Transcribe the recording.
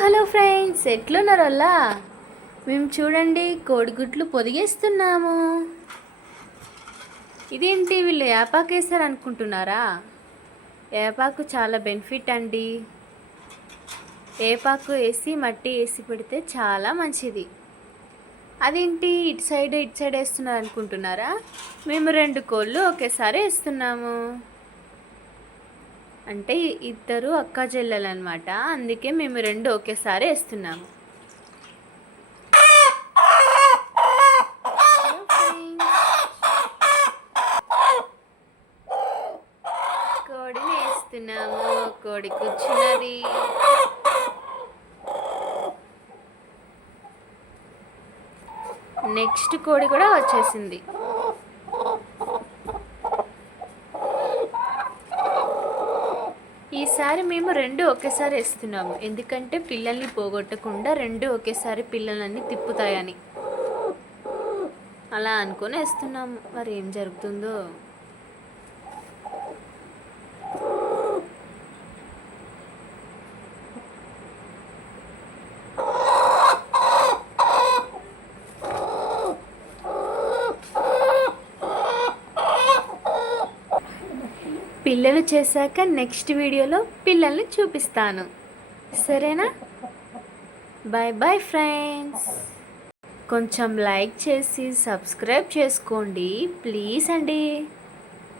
Hello friends, ఎట్లున్నారు అలా? మేము చూడండి కోడిగుడ్లు పొదిగేస్తున్నాము. ఇదేంటి వీళ్ళు యాపాకు వేస్తారు అనుకుంటున్నారా? యాపాకు చాలా బెనిఫిట్ అండి. ఏపాకు వేసి మట్టి వేసి పెడితే చాలా మంచిది. అదేంటి ఇటు సైడ్ వేస్తున్నారు అనుకుంటున్నారా? మేము 2 కోళ్ళు ఒకేసారి వేస్తున్నాము. అంటే ఇద్దరు అక్క చెల్లెలు అనమాట, అందుకే మేము 2 ఒకేసారి వేస్తున్నాము. కోడిని వేస్తున్నాము. కోడి కూర్చున్నది. నెక్స్ట్ కోడి కూడా వచ్చేసింది. ఈసారి మేము 2 ఒకేసారి వేస్తున్నాము, ఎందుకంటే పిల్లల్ని పోగొట్టకుండా 2 ఒకేసారి పిల్లలన్నీ తిప్పుతాయని అలా అనుకొని వేస్తున్నాము. మరి ఏం జరుగుతుందో. పిల్లలు చేశాక నెక్స్ట్ వీడియోలో పిల్లల్ని చూపిస్తాను, సరేనా? Bye bye friends. కొంచెం లైక్ చేసి సబ్స్క్రైబ్ చేసుకోండి ప్లీజ్ అండి.